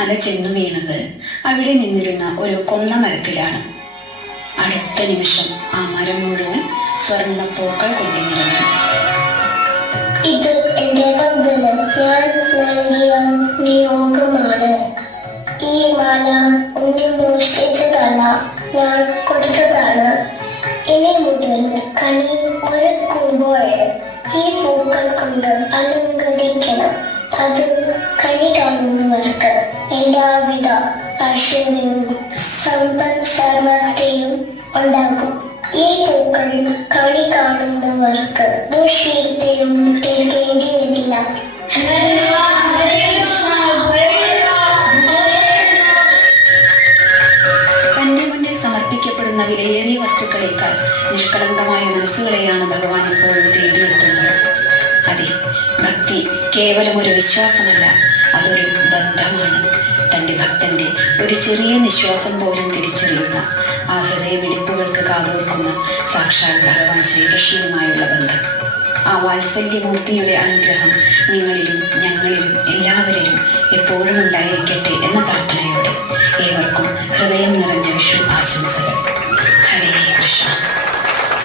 മാല ചെന്നു വീണത് അവിടെ നിന്നിരുന്ന ഒരു കൊന്ന മരത്തിലാണ്. അടുത്ത നിമിഷം ആ മരം മുഴുവൻ സ്വർണ്ണപ്പൂക്കൾ കൊണ്ട് നിറഞ്ഞു. ഇത് എന്റെ പങ്കന് ഞാൻ നൽകിയ നിയോഗമാണ്. ഈ മാല ഉണ്ണി മോഷ്ടിച്ചതല്ല, ഞാൻ കൊടുത്തതാണ്. ഇനി മുതൽ കണി ഒരുക്കുമ്പോൾ ഈ പൂക്കൾ കൊണ്ട് അലങ്കരിക്കണം. അത് കണി കാണുന്നവർക്ക് എല്ലാവിധ ഐശ്വര്യവും സമ്പൽ സമൃദ്ധിയും ഉണ്ടാകും. ഈ പൂക്കൾ കണി കാണുന്നവർക്ക് ദുശ്ശീലവും കേൾക്കേണ്ടി വരില്ല. തന്റെ മുന്നിൽ സമർപ്പിക്കപ്പെടുന്ന വിലയേറിയ വസ്തുക്കളേക്കാൾ നിഷ്കളങ്കമായ മനസ്സുകളെയാണ് ഭഗവാൻ എപ്പോഴും തേടിയെത്തുന്നത്. അതെ, ഭക്തി കേവലം ഒരു വിശ്വാസമല്ല, അതൊരു ബന്ധമാണ്. തന്റെ ഭക്തന്റെ ഒരു ചെറിയ നിശ്വാസം പോലും തിരിച്ചറിയുന്ന, ആ ഹൃദയമിടിപ്പുകൾക്ക് കാതോർക്കുന്ന സാക്ഷാൽ ഭഗവാൻ ശ്രീകൃഷ്ണനുമായുള്ള ബന്ധം. ആ വാത്സല്യമൂർത്തിയുടെ അനുഗ്രഹം നിങ്ങളിലും ഞങ്ങളിലും എല്ലാവരിലും എപ്പോഴും ഉണ്ടായിരിക്കട്ടെ എന്ന്